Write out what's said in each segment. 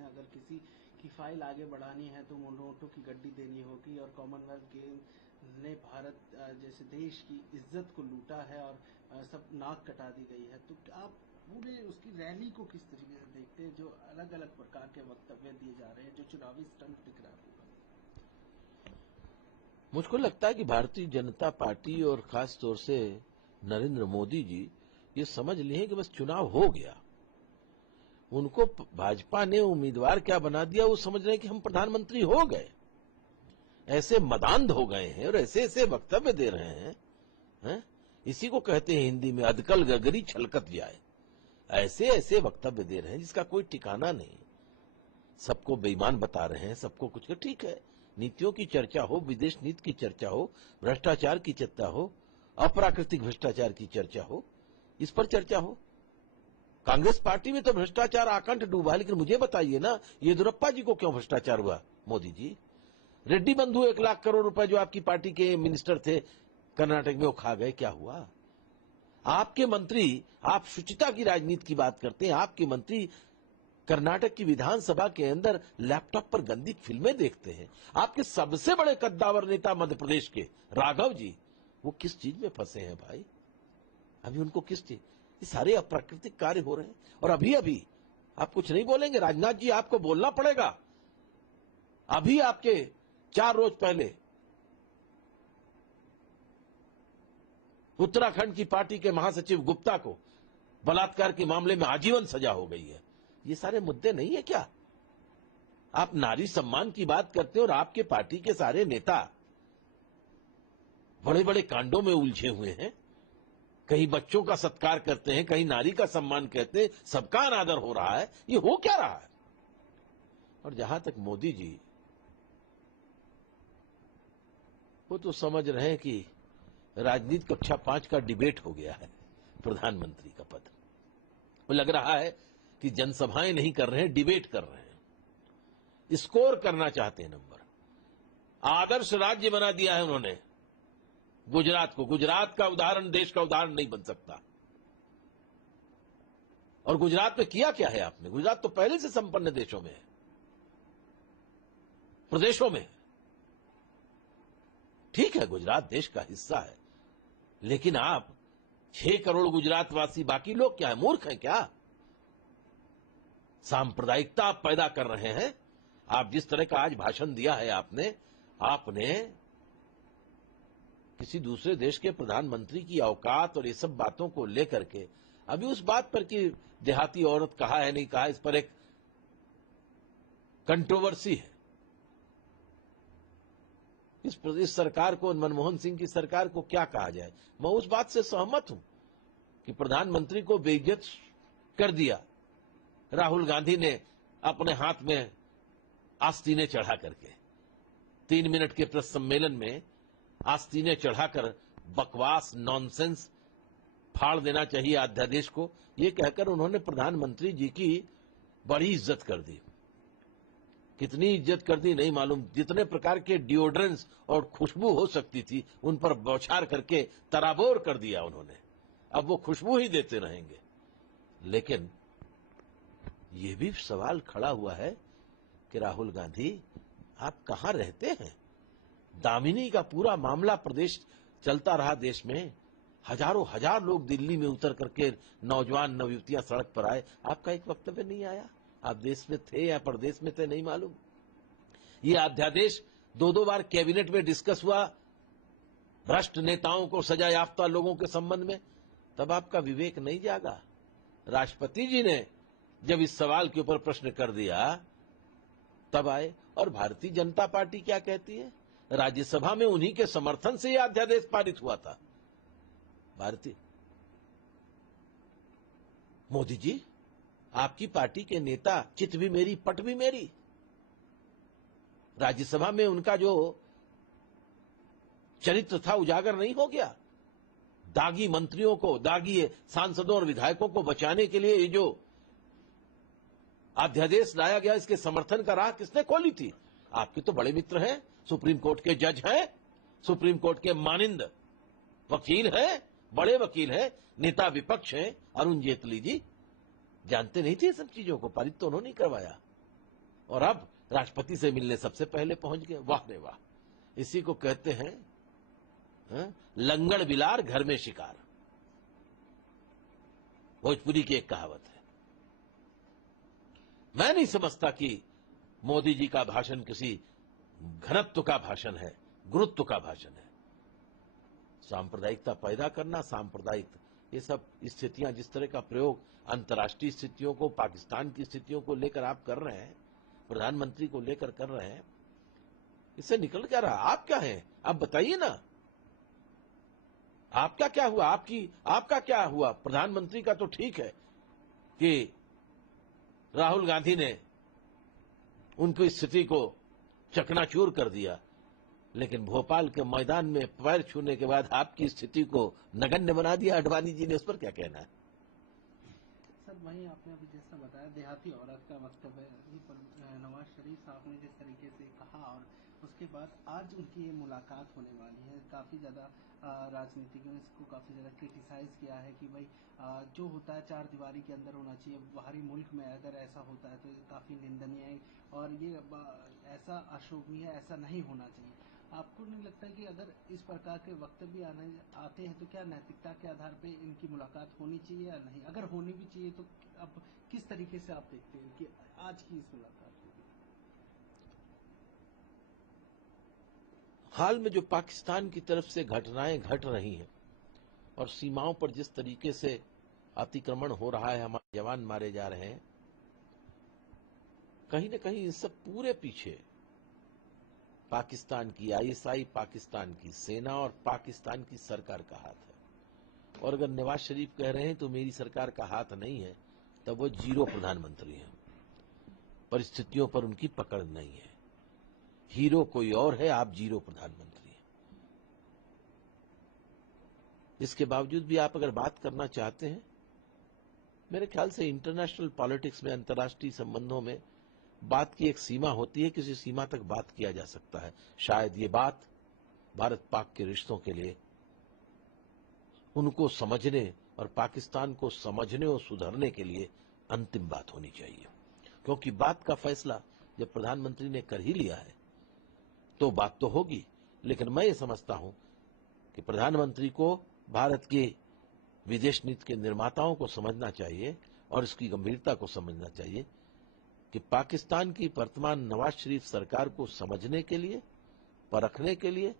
अगर किसी की फाइल आगे बढ़ानी है तो नोटों की गड्डी देनी होगी और कॉमनवेल्थ गेम ने भारत जैसे देश की इज्जत को लूटा है और सब नाक कटा दी गई है। तो आप पूरे उसकी रैली को किस तरीके से देखते हैं, जो अलग अलग प्रकार के वक्तव्य दिए जा रहे हैं, जो चुनावी स्टंट दिख रहा है? मुझको लगता है कि भारतीय जनता पार्टी और खास तौर से नरेंद्र मोदी जी ये समझ लिए कि बस चुनाव हो गया, उनको भाजपा ने उम्मीदवार क्या बना दिया, वो समझ रहे हैं कि हम प्रधानमंत्री हो गए। ऐसे मदांध हो गए हैं और ऐसे ऐसे वक्तव्य दे रहे हैं, इसी को कहते हैं हिंदी में अदकल गगरी छलकत जाए। ऐसे ऐसे वक्तव्य दे रहे हैं जिसका कोई ठिकाना नहीं। सबको बेईमान बता रहे हैं, सबको कुछ। ठीक है, नीतियों की चर्चा हो, विदेश नीति की चर्चा हो, भ्रष्टाचार की चर्चा हो, अप्राकृतिक भ्रष्टाचार की चर्चा हो, इस पर चर्चा हो। कांग्रेस पार्टी में तो भ्रष्टाचार आकंठ डूबा है, लेकिन मुझे बताइए ना, येदियुरप्पा जी को क्यों भ्रष्टाचार हुआ? मोदी जी, रेड्डी बंधु 1 लाख करोड़ रुपए जो आपकी पार्टी के मिनिस्टर थे कर्नाटक में, वो खा गए, क्या हुआ? आपके मंत्री, आप शुचिता की राजनीति की बात करते हैं, आपके मंत्री कर्नाटक की विधानसभा के अंदर लैपटॉप पर गंदी फिल्में देखते हैं। आपके सबसे बड़े कद्दावर नेता मध्य प्रदेश के राघव जी, वो किस चीज में फंसे हैं भाई? अभी उनको किस चीज? ये सारे अप्राकृतिक कार्य हो रहे हैं और अभी अभी आप कुछ नहीं बोलेंगे? राजनाथ जी, आपको बोलना पड़ेगा। अभी आपके 4 रोज पहले उत्तराखंड की पार्टी के महासचिव गुप्ता को बलात्कार के मामले में आजीवन सजा हो गई है। ये सारे मुद्दे नहीं है क्या? आप नारी सम्मान की बात करते हैं और आपके पार्टी के सारे नेता बड़े बड़े कांडों में उलझे हुए हैं। कहीं बच्चों का सत्कार करते हैं, कहीं नारी का सम्मान कहते हैं, सबका अनादर हो रहा है। ये हो क्या रहा है? और जहां तक मोदी जी, वो तो समझ रहे हैं कि राजनीति कक्षा 5 का डिबेट हो गया है प्रधानमंत्री का पद। वो लग रहा है कि जनसभाएं नहीं कर रहे हैं, डिबेट कर रहे हैं, स्कोर करना चाहते हैं नंबर। आदर्श राज्य बना दिया है उन्होंने गुजरात को। गुजरात का उदाहरण देश का उदाहरण नहीं बन सकता। और गुजरात में किया क्या है आपने? गुजरात तो पहले से संपन्न देशों में है, प्रदेशों में है। ठीक है, गुजरात देश का हिस्सा है, लेकिन आप 6 करोड़ गुजरातवासी, बाकी लोग क्या है, मूर्ख हैं क्या? सांप्रदायिकता आप पैदा कर रहे हैं। आप जिस तरह का आज भाषण दिया है आपने किसी दूसरे देश के प्रधानमंत्री की औकात और ये सब बातों को लेकर के, अभी उस बात पर कि देहाती औरत कहा है नहीं कहा, इस पर एक कंट्रोवर्सी है। इस सरकार को, मनमोहन सिंह की सरकार को क्या कहा जाए? मैं उस बात से सहमत हूं कि प्रधानमंत्री को बेइज्जत कर दिया राहुल गांधी ने अपने हाथ में आस्तीनें चढ़ा करके। 3 मिनट के प्रेस सम्मेलन में आस्तीनें चढ़ाकर बकवास, नॉनसेंस फाड़ देना चाहिए अध्यादेश को, ये कहकर उन्होंने प्रधानमंत्री जी की बड़ी इज्जत कर दी। कितनी इज्जत कर दी नहीं मालूम। जितने प्रकार के डिओड्रेंट्स और खुशबू हो सकती थी उन पर बौछार करके तराबोर कर दिया उन्होंने। अब वो खुशबू ही देते रहेंगे। लेकिन ये भी सवाल खड़ा हुआ है कि राहुल गांधी, आप कहां रहते हैं? दामिनी का पूरा मामला प्रदेश चलता रहा देश में, हजारों हजार लोग दिल्ली में उतर करके, नौजवान नवयुवतियां सड़क पर आए, आपका एक वक्तव्य नहीं आया। आप देश में थे या प्रदेश में थे नहीं मालूम। ये अध्यादेश 2 बार कैबिनेट में डिस्कस हुआ भ्रष्ट नेताओं को सजा याफ्ता लोगों के संबंध में, तब आपका विवेक नहीं जागा। राष्ट्रपति जी ने जब इस सवाल के ऊपर प्रश्न कर दिया तब आए। और भारतीय जनता पार्टी क्या कहती है? राज्यसभा में उन्हीं के समर्थन से यह अध्यादेश पारित हुआ था। भारतीय मोदी जी, आपकी पार्टी के नेता चित भी मेरी पट भी मेरी। राज्यसभा में उनका जो चरित्र था उजागर नहीं हो गया। दागी मंत्रियों को, दागी सांसदों और विधायकों को बचाने के लिए ये जो अध्यादेश लाया गया, इसके समर्थन का राह किसने खोली थी? आपके तो बड़े मित्र हैं, सुप्रीम कोर्ट के जज हैं, सुप्रीम कोर्ट के मानिंद वकील हैं, बड़े वकील हैं, नेता विपक्ष हैं, अरुण जेटली जी। जानते नहीं थे सब चीजों को, पारित तो उन्होंने करवाया। और अब राष्ट्रपति से मिलने सबसे पहले पहुंच गए। वाह रे वाह, इसी को कहते हैं लंगड़ बिलार घर में शिकार। भोजपुरी की एक कहावत है। मैं नहीं समझता कि मोदी जी का भाषण किसी घनत्व का भाषण है, गुरुत्व का भाषण है। सांप्रदायिकता पैदा करना, सांप्रदायिक ये सब स्थितियां, जिस तरह का प्रयोग अंतर्राष्ट्रीय स्थितियों को, पाकिस्तान की स्थितियों को लेकर आप कर रहे हैं, प्रधानमंत्री को लेकर कर रहे हैं, इससे निकल क्या रहा? आप क्या हैं? आप बताइए ना, आपका क्या हुआ? आपका क्या हुआ? प्रधानमंत्री का तो ठीक है कि राहुल गांधी ने उनकी स्थिति को चकनाचूर कर दिया, लेकिन भोपाल के मैदान में पैर छूने के बाद आपकी स्थिति को नगण्य बना दिया अडवाणी जी ने। उस पर क्या कहना है? सर, वहीं आपने अभी जैसा बताया देहाती औरत का वक्तव्य पर नवाज शरीफ साहब ने जिस तरीके से कहा, और उसके बाद आज उनकी ये मुलाकात होने वाली है। काफ़ी ज़्यादा राजनीतिज्ञों ने इसको काफ़ी ज़्यादा क्रिटिसाइज़ किया है कि भाई जो होता है चार दीवारी के अंदर होना चाहिए, बाहरी मुल्क में अगर ऐसा होता है तो ये काफ़ी निंदनीय है और ये ऐसा अशोभनीय है, ऐसा नहीं होना चाहिए। आपको नहीं लगता कि अगर इस प्रकार के वक्तव्य आते हैं तो क्या नैतिकता के आधार पे इनकी मुलाकात होनी चाहिए या नहीं? अगर होनी भी चाहिए तो अब किस तरीके से आप देखते हैं कि आज की इस मुलाकात होगी? हाल में जो पाकिस्तान की तरफ से घटनाएं घट रही हैं और सीमाओं पर जिस तरीके से अतिक्रमण हो रहा है, हमारे जवान मारे जा रहे हैं, कहीं न कहीं इन सब पूरे पीछे पाकिस्तान की आईएसआई, पाकिस्तान की सेना और पाकिस्तान की सरकार का हाथ है। और अगर नवाज शरीफ कह रहे हैं तो मेरी सरकार का हाथ नहीं है, तब वो जीरो प्रधानमंत्री हैं। परिस्थितियों पर उनकी पकड़ नहीं है। हीरो कोई और है, आप जीरो प्रधानमंत्री हैं। इसके बावजूद भी आप अगर बात करना चाहते हैं, मेरे ख्याल से इंटरनेशनल पॉलिटिक्स में, अंतर्राष्ट्रीय संबंधों में बात की एक सीमा होती है, किसी सीमा तक बात किया जा सकता है। शायद ये बात भारत पाक के रिश्तों के लिए उनको समझने और पाकिस्तान को समझने और सुधरने के लिए अंतिम बात होनी चाहिए, क्योंकि बात का फैसला जब प्रधानमंत्री ने कर ही लिया है तो बात तो होगी। लेकिन मैं ये समझता हूं कि प्रधानमंत्री को भारत के विदेश नीति के निर्माताओं को समझना चाहिए और इसकी गंभीरता को समझना चाहिए कि पाकिस्तान की वर्तमान नवाज शरीफ सरकार को समझने के लिए, परखने के लिए,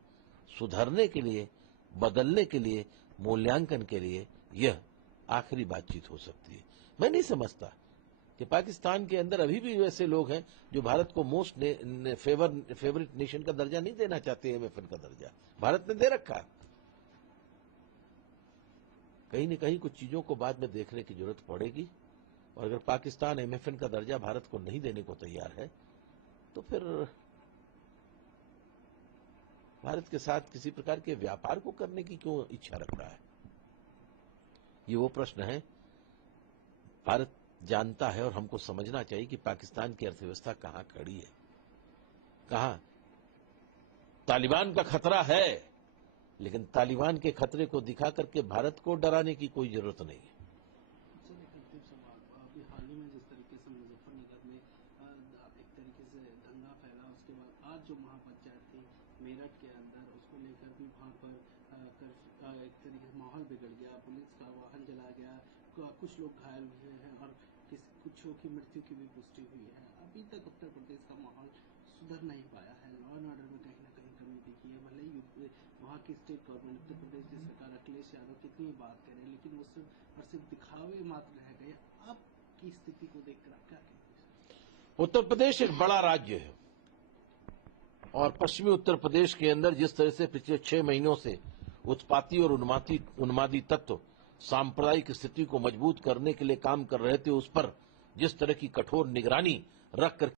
सुधरने के लिए, बदलने के लिए, मूल्यांकन के लिए यह आखिरी बातचीत हो सकती है। मैं नहीं समझता कि पाकिस्तान के अंदर अभी भी वैसे लोग हैं जो भारत को मोस्ट फेवरेट नेशन का दर्जा नहीं देना चाहते। एमएफएन का दर्जा भारत ने दे रखा। कहीं न कहीं कुछ चीजों को बाद में देखने की जरूरत पड़ेगी, और अगर पाकिस्तान एमएफएन का दर्जा भारत को नहीं देने को तैयार है तो फिर भारत के साथ किसी प्रकार के व्यापार को करने की क्यों इच्छा रख रहा है? ये वो प्रश्न है। भारत जानता है और हमको समझना चाहिए कि पाकिस्तान की अर्थव्यवस्था कहां खड़ी है, कहां तालिबान का खतरा है, लेकिन तालिबान के खतरे को दिखा करके भारत को डराने की कोई जरूरत नहीं है। अभी हाल ही में जिस तरीके से मुजफ्फरनगर में एक तरीके से दंगा फैला, उसके बाद आज जो महापंचायत थी मेरठ के अंदर, उसको लेकर भी वहाँ पर एक तरीके से माहौल बिगड़ गया, पुलिस का वाहन जला गया, कुछ लोग घायल हुए हैं और कुछों की मृत्यु की भी पुष्टि हुई है। अभी तक उत्तर प्रदेश का माहौल सुधर नहीं पाया है। लॉ एंड ऑर्डर में कहीं ना कहीं कमी दिखी है। भले ही वहाँ की स्टेट गवर्नमेंट, उत्तर प्रदेश की सरकार, अखिलेश यादव कितनी बात करें, लेकिन वो सिर्फ दिखावे मात्र रह गए। अब की स्थिति को देखकर आप क्या कहेंगे? उत्तर प्रदेश एक बड़ा राज्य है और पश्चिमी उत्तर प्रदेश के अंदर जिस तरह से पिछले 6 महीनों से उत्पाती और उन्मादी तत्व सांप्रदायिक स्थिति को मजबूत करने के लिए काम कर रहे थे, उस पर जिस तरह की कठोर निगरानी रख कर